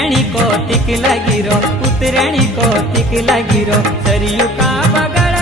उतराणी को तिक लगी रो, उतराणी को तिक लगी रो। सरयू का बगड़